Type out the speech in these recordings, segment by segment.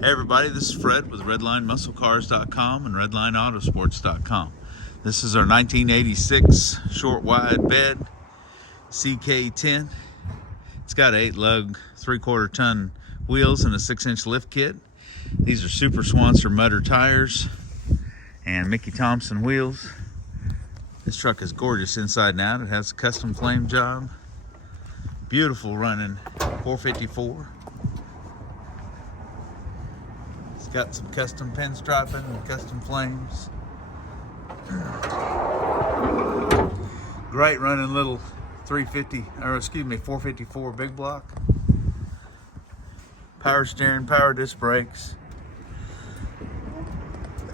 Hey everybody, this is Fred with RedlineMuscleCars.com and RedlineAutosports.com. This is our 1986 short wide bed CK10. It's got 8-lug 3/4 ton wheels and a 6-inch lift kit. These are Super Swamper tires and Mickey Thompson wheels. This truck is gorgeous inside and out. It has a custom flame job. Beautiful running 454. It's got some custom pinstriping and custom flames. Great running little 454 big block. Power steering, power disc brakes.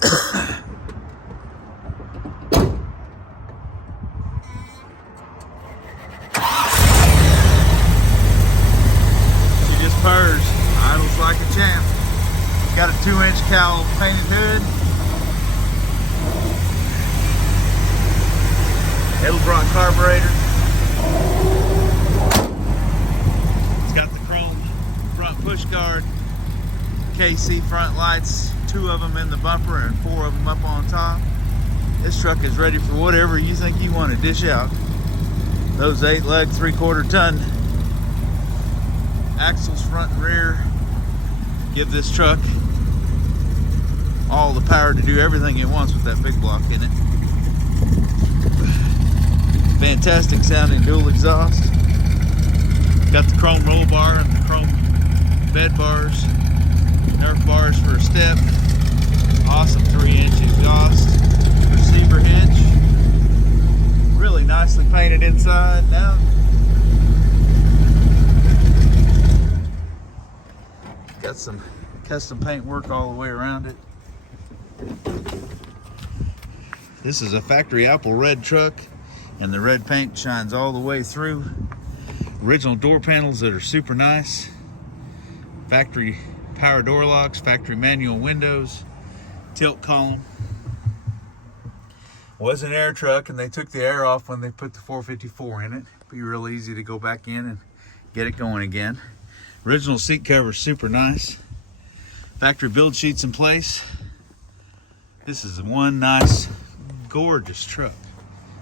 She just purrs, idles like a champ. Got a 2-inch Cowl painted hood. Edelbrock carburetor. It's got the chrome front push guard, KC front lights, 2 of them in the bumper and 4 of them up on top. This truck is ready for whatever you think you want to dish out. Those 8-lug 3/4 ton axles front and rear give this truck all the power to do everything it wants with that big block in it. Fantastic sounding dual exhaust. Got the chrome roll bar and the chrome bed bars, Nerf bars for a step. Awesome 3-inch exhaust, receiver hitch. Really nicely painted inside and out. Got some custom paint work all the way around it. This is a factory apple red truck, and the red paint shines all the way through. Original door panels that are super nice. Factory power door locks, factory manual windows, tilt column. Was an air truck, and they took the air off when they put the 454 in it. Be real easy to go back in and get it going again. Original seat cover, super nice. Factory build sheets in place. This is one nice, gorgeous truck.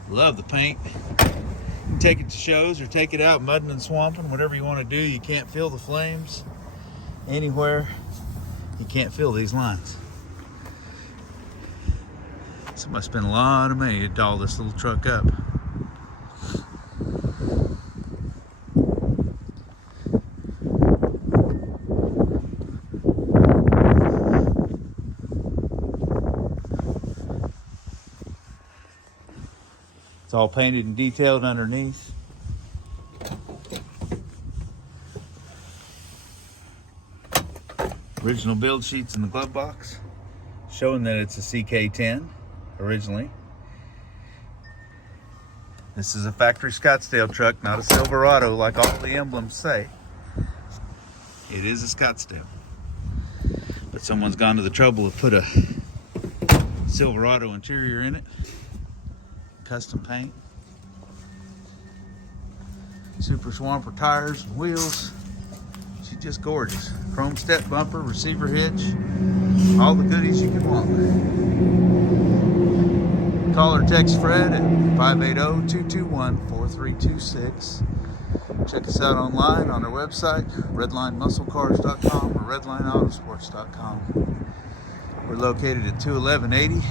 Love the paint. You can take it to shows or take it out mudding and swamping, whatever you want to do. You can't feel the flames anywhere. You can't feel these lines. Somebody spent a lot of money to doll this little truck up. It's all painted and detailed underneath. Original build sheets in the glove box, showing that it's a CK10 originally. This is a factory Scottsdale truck, not a Silverado like all the emblems say. It is a Scottsdale. But someone's gone to the trouble to put a Silverado interior in it. Custom paint. Super Swamper tires and wheels. She's just gorgeous. Chrome step bumper, receiver hitch, all the goodies you could want. Call or text Fred at 580-221-4326. Check us out online on our website, RedlineMuscleCars.com or RedlineAutosports.com. We're located at 21180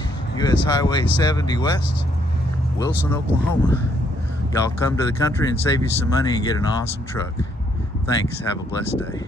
US Highway 70 West, Wilson, Oklahoma. Y'all come to the country and save you some money and get an awesome truck. Thanks. Have a blessed day.